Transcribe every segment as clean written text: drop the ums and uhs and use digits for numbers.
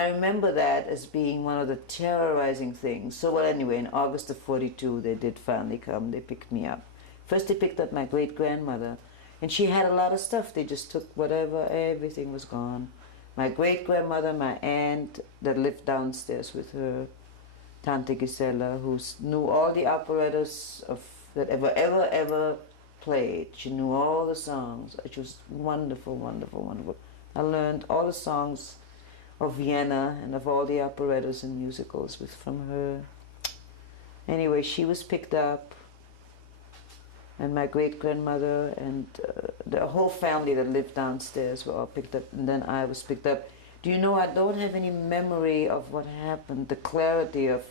I remember that as being one of the terrorizing things. So, well, anyway, in August of 42, they did finally come. They picked me up. First, they picked up my great-grandmother, and she had a lot of stuff. They just took whatever, everything was gone. My great-grandmother, my aunt that lived downstairs with her, Tante Gisela, who knew all the operettas that ever played. She knew all the songs. It was wonderful, wonderful, wonderful. I learned all the songs of Vienna and of all the operettas and musicals from her. Anyway, she was picked up, and my great-grandmother and the whole family that lived downstairs were all picked up, and then I was picked up. Do you know, I don't have any memory of what happened, the clarity of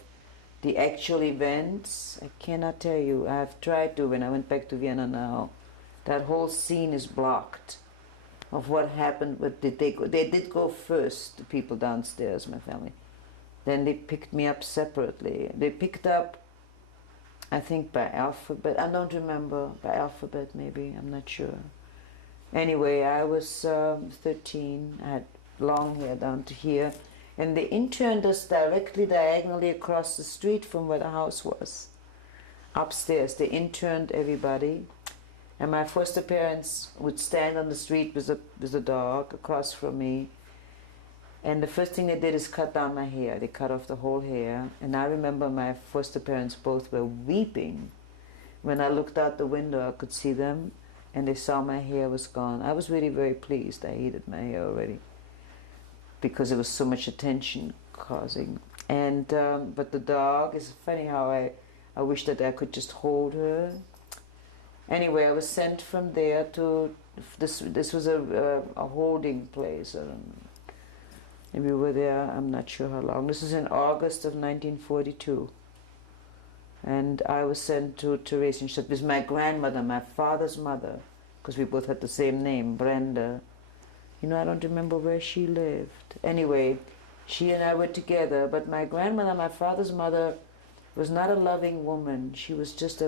the actual events. I cannot tell you. I have tried to when I went back to Vienna now. That whole scene is blocked of what happened. But did they go? They did go first, the people downstairs, my family. Then they picked me up separately. They picked up, I think, by alphabet. I don't remember. By alphabet, maybe. I'm not sure. Anyway, I was 13. I had long hair down to here. And they interned us directly, diagonally across the street from where the house was. Upstairs, they interned everybody. And my foster parents would stand on the street with a dog across from me. And the first thing they did is cut down my hair. They cut off the whole hair. And I remember my foster parents both were weeping. When I looked out the window, I could see them, and they saw my hair was gone. I was really very pleased. I hated my hair already, because it was so much attention causing. And but the dog, is funny how I wish that I could just hold her. Anyway, I was sent from there to this was a holding place. And we were there, I'm not sure how long. This is in August of 1942. And I was sent to Theresienstadt with my grandmother, my father's mother, because we both had the same name, Brender. You know, I don't remember where she lived. Anyway, she and I were together, but my grandmother, my father's mother, was not a loving woman. She was just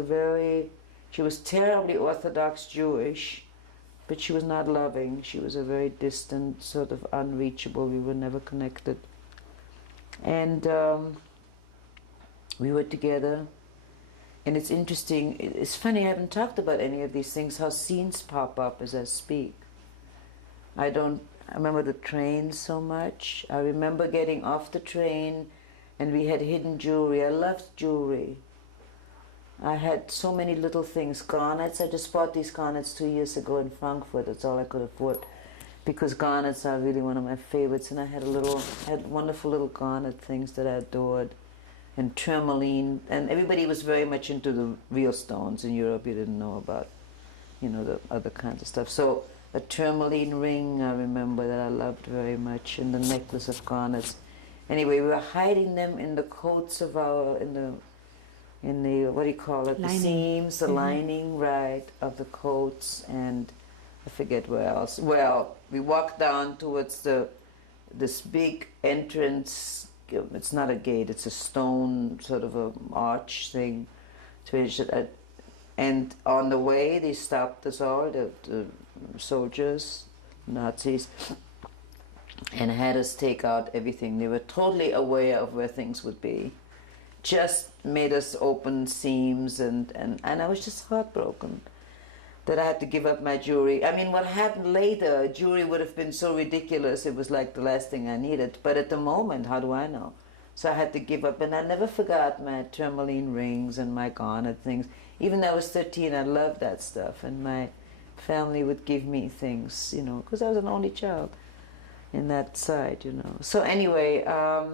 she was terribly Orthodox Jewish, but she was not loving. She was a very distant, sort of unreachable. We were never connected. And we were together. And it's interesting, it's funny, I haven't talked about any of these things, how scenes pop up as I speak. I remember the train so much. I remember getting off the train and we had hidden jewelry. I loved jewelry. I had so many little things. Garnets, I just bought these garnets 2 years ago in Frankfurt. That's all I could afford, because garnets are really one of my favorites. And I had wonderful little garnet things that I adored. And tourmaline, and everybody was very much into the real stones. In Europe you didn't know about, you know, the other kinds of stuff. So a tourmaline ring, I remember, that I loved very much, and the necklace of garnets. Anyway, we were hiding them in the coats of in the what do you call it? Lining. The seams, the lining, right, of the coats, and I forget where else. Well, we walked down towards this big entrance. It's not a gate, it's a stone, sort of an arch thing. And on the way, they stopped us all, the soldiers, Nazis, and had us take out everything. They were totally aware of where things would be. Just made us open seams, and I was just heartbroken that I had to give up my jewelry. I mean, what happened later, jewelry would have been so ridiculous, it was like the last thing I needed. But at the moment, how do I know? So I had to give up, and I never forgot my tourmaline rings and my garnet things. Even though I was 13, I loved that stuff, and my family would give me things, you know, because I was an only child in that side, you know. So anyway, I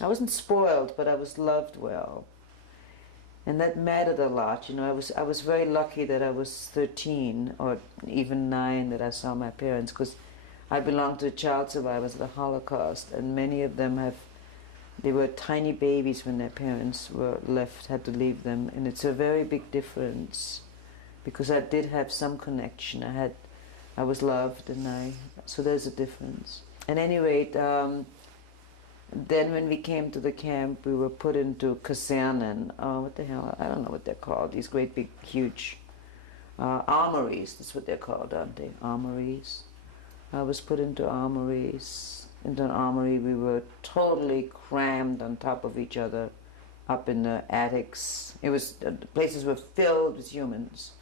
wasn't spoiled, but I was loved well. And that mattered a lot, you know. I was very lucky that I was 13 or even 9 that I saw my parents, because I belonged to child survivors of the Holocaust, and many of them they were tiny babies when their parents had to leave them, and it's a very big difference, because I did have some connection. I was loved, and so there's a difference. At any rate, then when we came to the camp, we were put into Kasernen. What the hell? I don't know what they're called. These great big, huge armories. That's what they're called, aren't they? Armories. I was put into armories. into an armory. We were totally crammed on top of each other, up in the attics. It was the places were filled with humans.